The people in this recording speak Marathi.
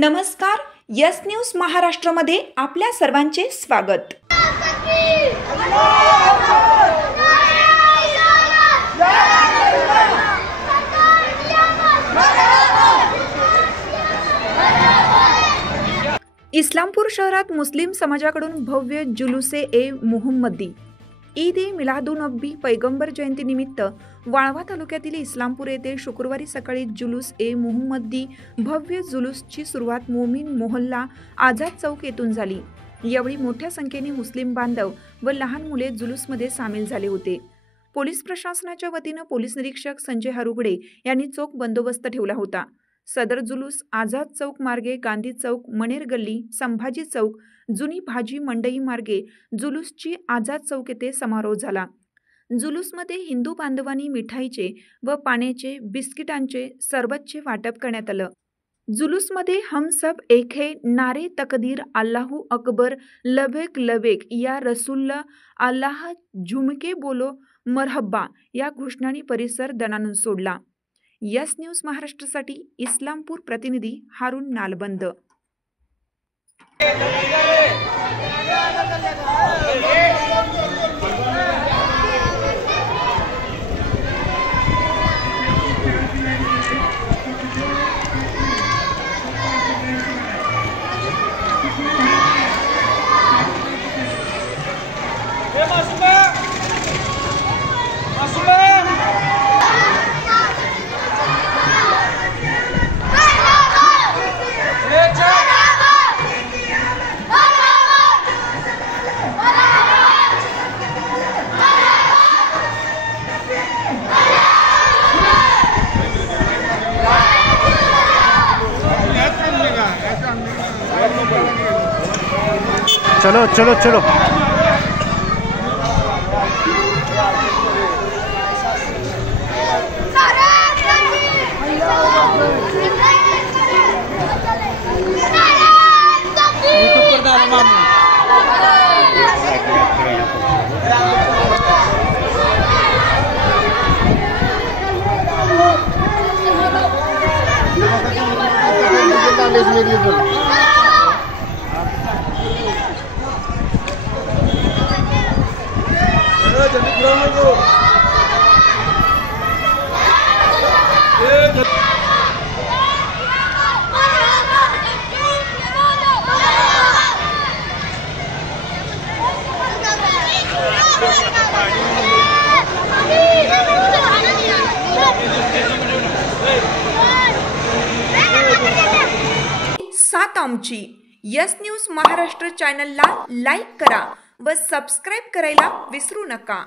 नमस्कार, यस न्यूज महाराष्ट्रामध्ये आपल्या सर्वांचे स्वागत। इस्लामपूर शहरात मुस्लिम समाजाकडून भव्य जुलूसे ए मुहम्मदी ईद ए मिलादुन्नबी पैगंबर जयंतीनिमित्त वाळवा तालुक्यातील इस्लामपूर येथे शुक्रवारी सकाळी जुलूस ए मुहम्मदी भव्य जुलूसची सुरुवात मोमीन मोहल्ला आझाद चौक येथून झाली। यावेळी मोठ्या संख्येने मुस्लिम बांधव व लहान मुले जुलूसमध्ये सामील झाले होते। पोलीस प्रशासनाच्या वतीने पोलीस निरीक्षक संजय हरुगडे यांनी चोख बंदोबस्त ठेवला होता। सदर जुलूस आझाद चौक मार्गे गांधी चौक, मनेर गल्ली, संभाजी चौक, जुनी भाजी मंडई मार्गे जुलूसची आझाद चौक येथे समारोह झाला। जुलूसमध्ये हिंदू बांधवांनी मिठाईचे व पाण्याचे, बिस्किटांचे, सरबतचे वाटप करण्यात आलं। जुलूसमध्ये हम सब एक है, नारे तकदीर, अल्लाहू अकबर, लबेक लबेक या रसूल्ला, अल्लाह झुमके बोलो मरहब्बा या घोषणांनी परिसर दणाणून सोडला। यस न्यूज महाराष्ट्रासाठी इस्लामपूर प्रतिनिधी हारून नालबंद। चलो चलो चलो साथ आमची यस न्यूज महाराष्ट्र चॅनलला लाईक करा व सबस्क्राइब करायला विसरू नका।